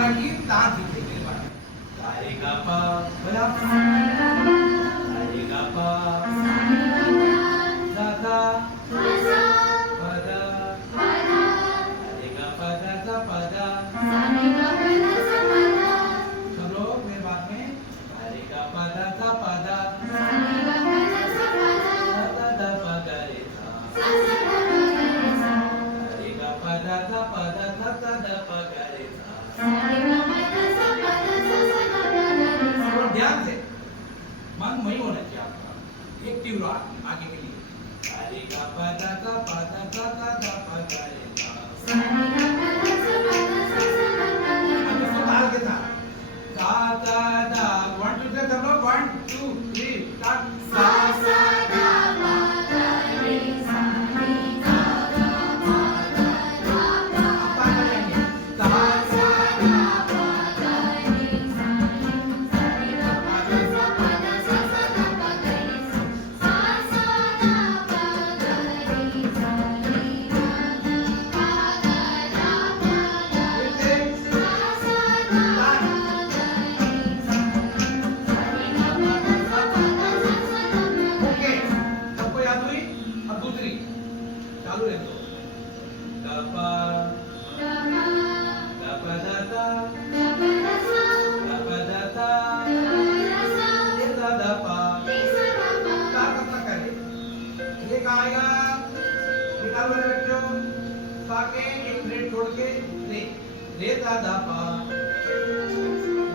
lagi ता तिथे निर्माण गा रे गा पा बोला रे गा पा दा दा पा दा रे गा पा दा पा दा सब लोग मेरे बात में रे गा पा दा पा दा दा दा पा गा रे सा रे गा पा दा पा दा दा दा पा गा रे सा। ध्यान से मन वही होना चाहिए आपका एक्टिव रहो आगे के लिए रे गा पा दा पा दा दा पा गा रे सा। अब इसको ताल के साथ सा दा दा 1 2 3 सब लोग 1 2 3 स्टार्ट सा सा दा पा गा रे सा रे गा पा दा पा करेंगे सा सा दा पा गा रे सा रे गा पा दा पा दा सा सा दा पा गा रे सा सा दा पा गा रे सा रे गा पा दा पा गा रे सा सा दा पा गा रे सा रे गा पा दा सा पा दा सा सा दा। ओके सबको याद हुई। अब दूसरी चालू रहने दो गा पा दा पा दा दा गा पा दा दा रे दा दा पा सा कब तक है ये कहाँ आएगा निकाल मेरे बच्चों सा के एक फ्रेट छोड़ के रे दा दा पा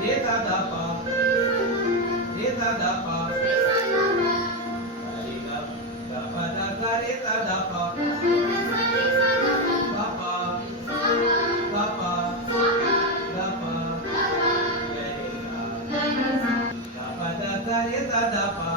रे दा दा पा रे दा दा पा रे गा पा दा दा रे दा दा पा गा पा गा पा गा पा गा रे सा गा पा दा दा रे दा दा पा